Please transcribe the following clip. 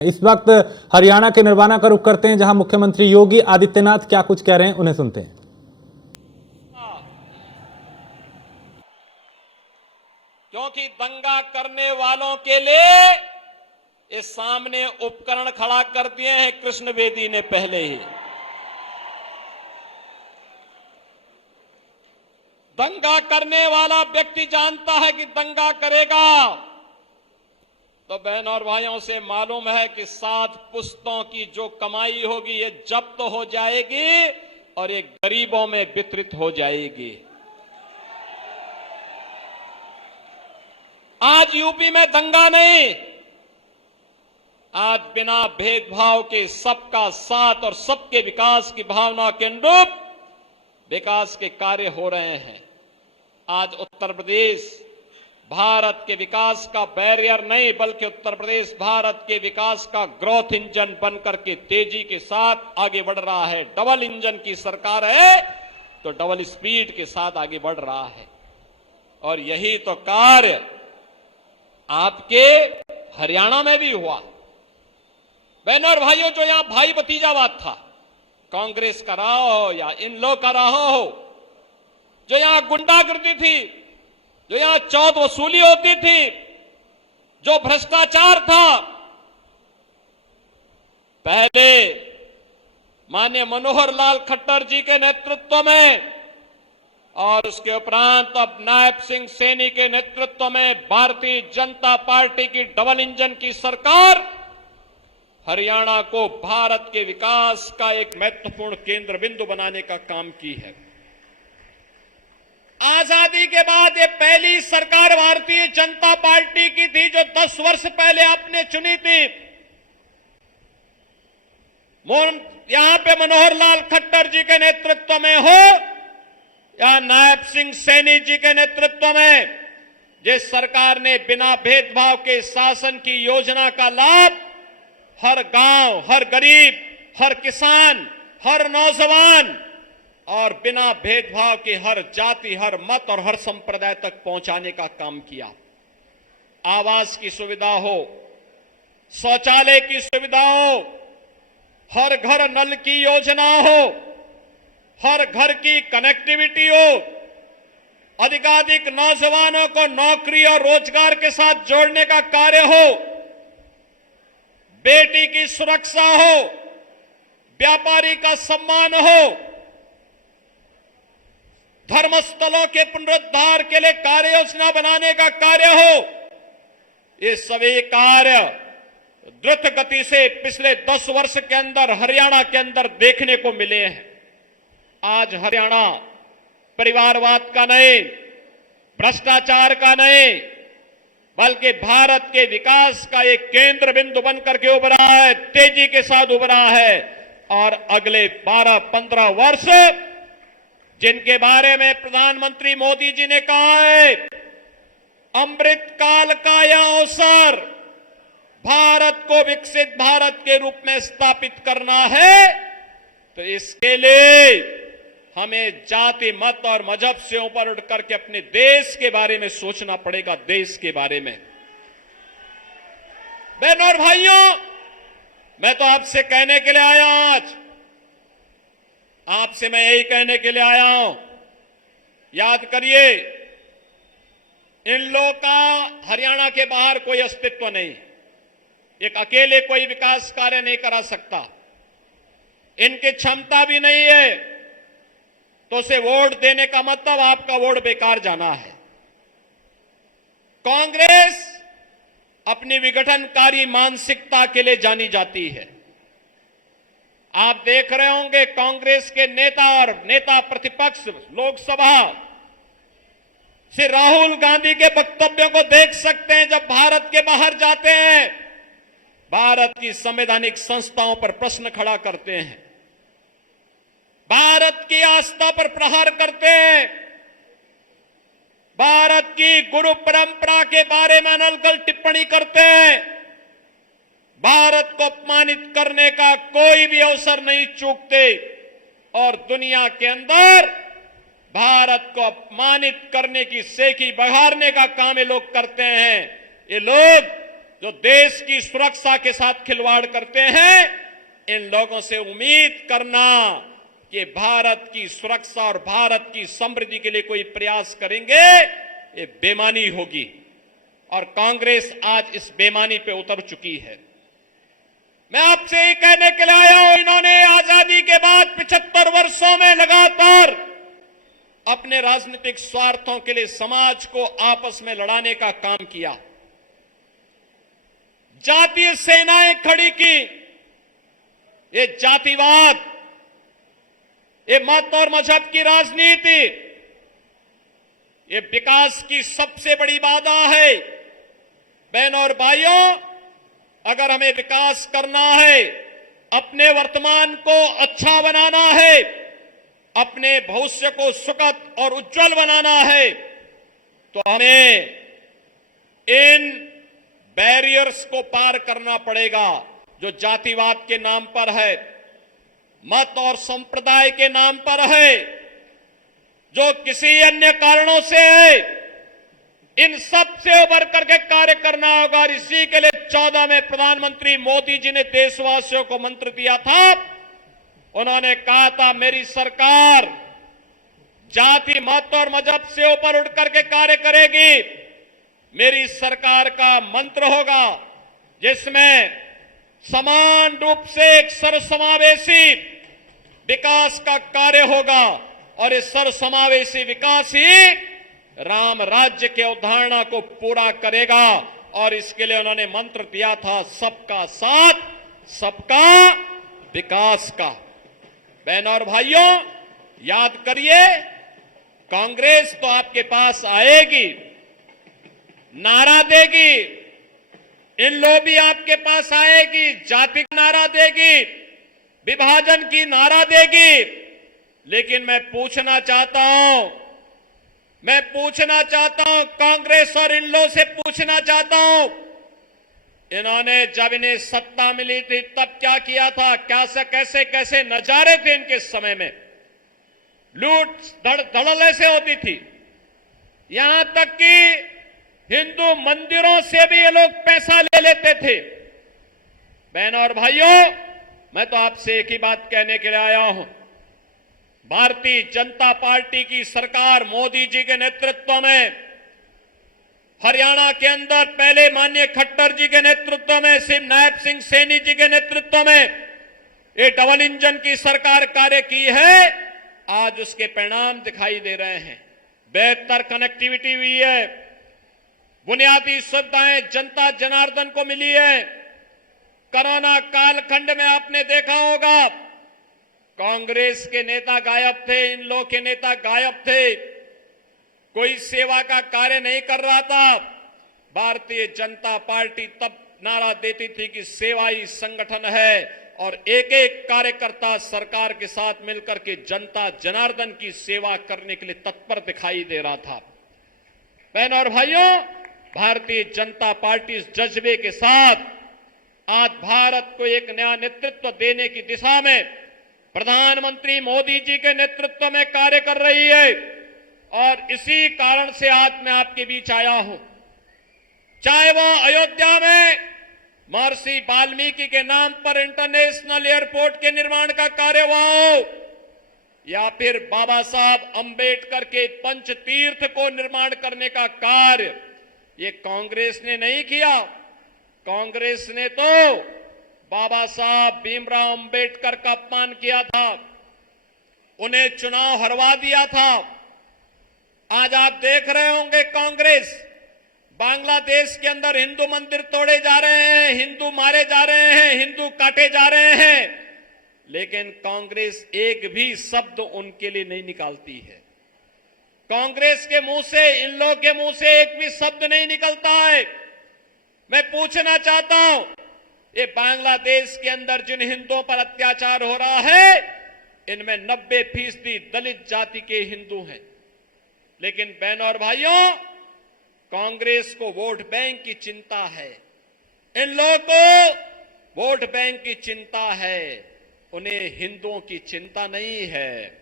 इस वक्त हरियाणा के नरवाना का रुख करते हैं, जहां मुख्यमंत्री योगी आदित्यनाथ क्या कुछ कह रहे हैं, उन्हें सुनते हैं। क्योंकि दंगा करने वालों के लिए इस सामने उपकरण खड़ा कर दिए हैं कृष्ण बेदी ने पहले ही। दंगा करने वाला व्यक्ति जानता है कि दंगा करेगा तो बहन और भाइयों से मालूम है कि 7 पुश्तों की जो कमाई होगी ये जब्त हो जाएगी और ये गरीबों में वितरित हो जाएगी। आज यूपी में दंगा नहीं, आज बिना भेदभाव के सबका साथ और सबके विकास की भावना के अनुरूप विकास के कार्य हो रहे हैं। आज उत्तर प्रदेश भारत के विकास का बैरियर नहीं, बल्कि उत्तर प्रदेश भारत के विकास का ग्रोथ इंजन बनकर के तेजी के साथ आगे बढ़ रहा है। डबल इंजन की सरकार है तो डबल स्पीड के साथ आगे बढ़ रहा है। और यही तो कार्य आपके हरियाणा में भी हुआ। बहनों और भाइयों, जो यहां भाई भतीजावाद था, कांग्रेस का रहा हो या इन लोग का रहा हो, जो यहां गुंडागर्दी थी, जो यहां चौथ वसूली होती थी, जो भ्रष्टाचार था, पहले माननीय मनोहर लाल खट्टर जी के नेतृत्व में और उसके उपरांत अब नायब सिंह सैनी के नेतृत्व में भारतीय जनता पार्टी की डबल इंजन की सरकार हरियाणा को भारत के विकास का एक महत्वपूर्ण केंद्र बिंदु बनाने का काम की है। आजादी के बाद ये पहली सरकार भारतीय जनता पार्टी की थी जो 10 वर्ष पहले आपने चुनी थी। यहां पे मनोहर लाल खट्टर जी के नेतृत्व में हो या नायब सिंह सैनी जी के नेतृत्व में, जिस सरकार ने बिना भेदभाव के शासन की योजना का लाभ हर गांव, हर गरीब, हर किसान, हर नौजवान और बिना भेदभाव के हर जाति, हर मत और हर संप्रदाय तक पहुंचाने का काम किया। आवास की सुविधा हो, शौचालय की सुविधा हो, हर घर नल की योजना हो, हर घर की कनेक्टिविटी हो, अधिकाधिक नौजवानों को नौकरी और रोजगार के साथ जोड़ने का कार्य हो, बेटी की सुरक्षा हो, व्यापारी का सम्मान हो, धर्मस्थलों के पुनरुद्धार के लिए कार्य योजना बनाने का कार्य हो। ये सभी कार्य द्रुत गति से पिछले 10 वर्ष के अंदर हरियाणा के अंदर देखने को मिले हैं। आज हरियाणा परिवारवाद का नहीं, भ्रष्टाचार का नहीं, बल्कि भारत के विकास का एक केंद्र बिंदु बनकर के उभरा है, तेजी के साथ उभरा है। और अगले 12-15 वर्ष जिनके बारे में प्रधानमंत्री मोदी जी ने कहा है, अमृत काल का यह अवसर भारत को विकसित भारत के रूप में स्थापित करना है, तो इसके लिए हमें जाति, मत और मजहब से ऊपर उठ करके अपने देश के बारे में सोचना पड़ेगा। देश के बारे में बहनों और भाइयों, मैं तो आपसे कहने के लिए आया, आज आपसे मैं यही कहने के लिए आया हूं, याद करिए, इन लोगों का हरियाणा के बाहर कोई अस्तित्व नहीं, एक अकेले कोई विकास कार्य नहीं करा सकता, इनकी क्षमता भी नहीं है, तो उसे वोट देने का मतलब आपका वोट बेकार जाना है। कांग्रेस अपनी विघटनकारी मानसिकता के लिए जानी जाती है। आप देख रहे होंगे कांग्रेस के नेता और नेता प्रतिपक्ष लोकसभा से राहुल गांधी के वक्तव्यों को देख सकते हैं। जब भारत के बाहर जाते हैं, भारत की संवैधानिक संस्थाओं पर प्रश्न खड़ा करते हैं, भारत की आस्था पर प्रहार करते हैं, भारत की गुरु परंपरा के बारे में अनर्गल टिप्पणी करते हैं, भारत को अपमानित करने का कोई भी अवसर नहीं चूकते और दुनिया के अंदर भारत को अपमानित करने की सेखी बघारने का काम ये लोग करते हैं। ये लोग जो देश की सुरक्षा के साथ खिलवाड़ करते हैं, इन लोगों से उम्मीद करना कि भारत की सुरक्षा और भारत की समृद्धि के लिए कोई प्रयास करेंगे, ये बेईमानी होगी। और कांग्रेस आज इस बेईमानी पे उतर चुकी है। मैं आपसे ये कहने के लिए आया हूं, इन्होंने आजादी के बाद 75 वर्षों में लगातार अपने राजनीतिक स्वार्थों के लिए समाज को आपस में लड़ाने का काम किया। जातीय सेनाएं खड़ी की, ये जातिवाद, ये मत और मजहब की राजनीति, ये विकास की सबसे बड़ी बाधा है। बहनों और भाइयों, अगर हमें विकास करना है, अपने वर्तमान को अच्छा बनाना है, अपने भविष्य को सुखद और उज्जवल बनाना है, तो हमें इन बैरियर्स को पार करना पड़ेगा जो जातिवाद के नाम पर है, मत और संप्रदाय के नाम पर है, जो किसी अन्य कारणों से है। इन सब से उबर करके कार्य करना होगा। और इसी के लिए 14 में प्रधानमंत्री मोदी जी ने देशवासियों को मंत्र दिया था। उन्होंने कहा था, मेरी सरकार जाति, मत और मजहब से ऊपर उठ करके कार्य करेगी। मेरी सरकार का मंत्र होगा जिसमें समान रूप से एक सर्वसमावेशी विकास का कार्य होगा। और इस सर्वसमावेशी विकास ही राम राज्य के अवधारणा को पूरा करेगा। और इसके लिए उन्होंने मंत्र दिया था, सबका साथ, सबका विकास का। बहनों और भाइयों, याद करिए, कांग्रेस तो आपके पास आएगी, नारा देगी, इन लोग भी आपके पास आएगी, जाति का नारा देगी, विभाजन की नारा देगी। लेकिन मैं पूछना चाहता हूं कांग्रेस और इन लोगों से पूछना चाहता हूं, इन्होंने जब इन्हें सत्ता मिली थी तब क्या किया था? कैसे कैसे नजारे थे इनके समय में? लूट धड़ल्ले से होती थी, यहां तक कि हिंदू मंदिरों से भी ये लोग पैसा ले लेते थे। बहनों और भाइयों, मैं तो आपसे एक ही बात कहने के लिए आया हूं, भारतीय जनता पार्टी की सरकार मोदी जी के नेतृत्व में, हरियाणा के अंदर पहले माननीय खट्टर जी के नेतृत्व में, सिर्फ नायब सिंह सैनी जी के नेतृत्व में ये डबल इंजन की सरकार कार्य की है। आज उसके परिणाम दिखाई दे रहे हैं। बेहतर कनेक्टिविटी हुई है, बुनियादी सुविधाएं जनता जनार्दन को मिली है। कोरोना कालखंड में आपने देखा होगा, कांग्रेस के नेता गायब थे, इन लोगों के नेता गायब थे, कोई सेवा का कार्य नहीं कर रहा था। भारतीय जनता पार्टी तब नारा देती थी कि सेवा ही संगठन है, और एक एक कार्यकर्ता सरकार के साथ मिलकर के जनता जनार्दन की सेवा करने के लिए तत्पर दिखाई दे रहा था। बहनों और भाइयों, भारतीय जनता पार्टी इस जज्बे के साथ आज भारत को एक नया नेतृत्व देने की दिशा में प्रधानमंत्री मोदी जी के नेतृत्व में कार्य कर रही है। और इसी कारण से आज मैं आपके बीच आया हूं। चाहे वो अयोध्या में महर्षि वाल्मीकि के नाम पर इंटरनेशनल एयरपोर्ट के निर्माण का कार्य हुआ हो, या फिर बाबा साहब अंबेडकर के पंचतीर्थ को निर्माण करने का कार्य, ये कांग्रेस ने नहीं किया। कांग्रेस ने तो बाबा साहब भीमराव अंबेडकर का अपमान किया था, उन्हें चुनाव हरवा दिया था। आज आप देख रहे होंगे, कांग्रेस बांग्लादेश के अंदर हिंदू मंदिर तोड़े जा रहे हैं, हिंदू मारे जा रहे हैं, हिंदू काटे जा रहे हैं, लेकिन कांग्रेस एक भी शब्द उनके लिए नहीं निकालती है। कांग्रेस के मुंह से, इन लोगों के मुंह से एक भी शब्द नहीं निकलता है। मैं पूछना चाहता हूं, ये बांग्लादेश के अंदर जिन हिंदुओं पर अत्याचार हो रहा है, इनमें 90% दलित जाति के हिंदू हैं। लेकिन बहनों और भाइयों, कांग्रेस को वोट बैंक की चिंता है, इन लोगों को वोट बैंक की चिंता है, उन्हें हिंदुओं की चिंता नहीं है।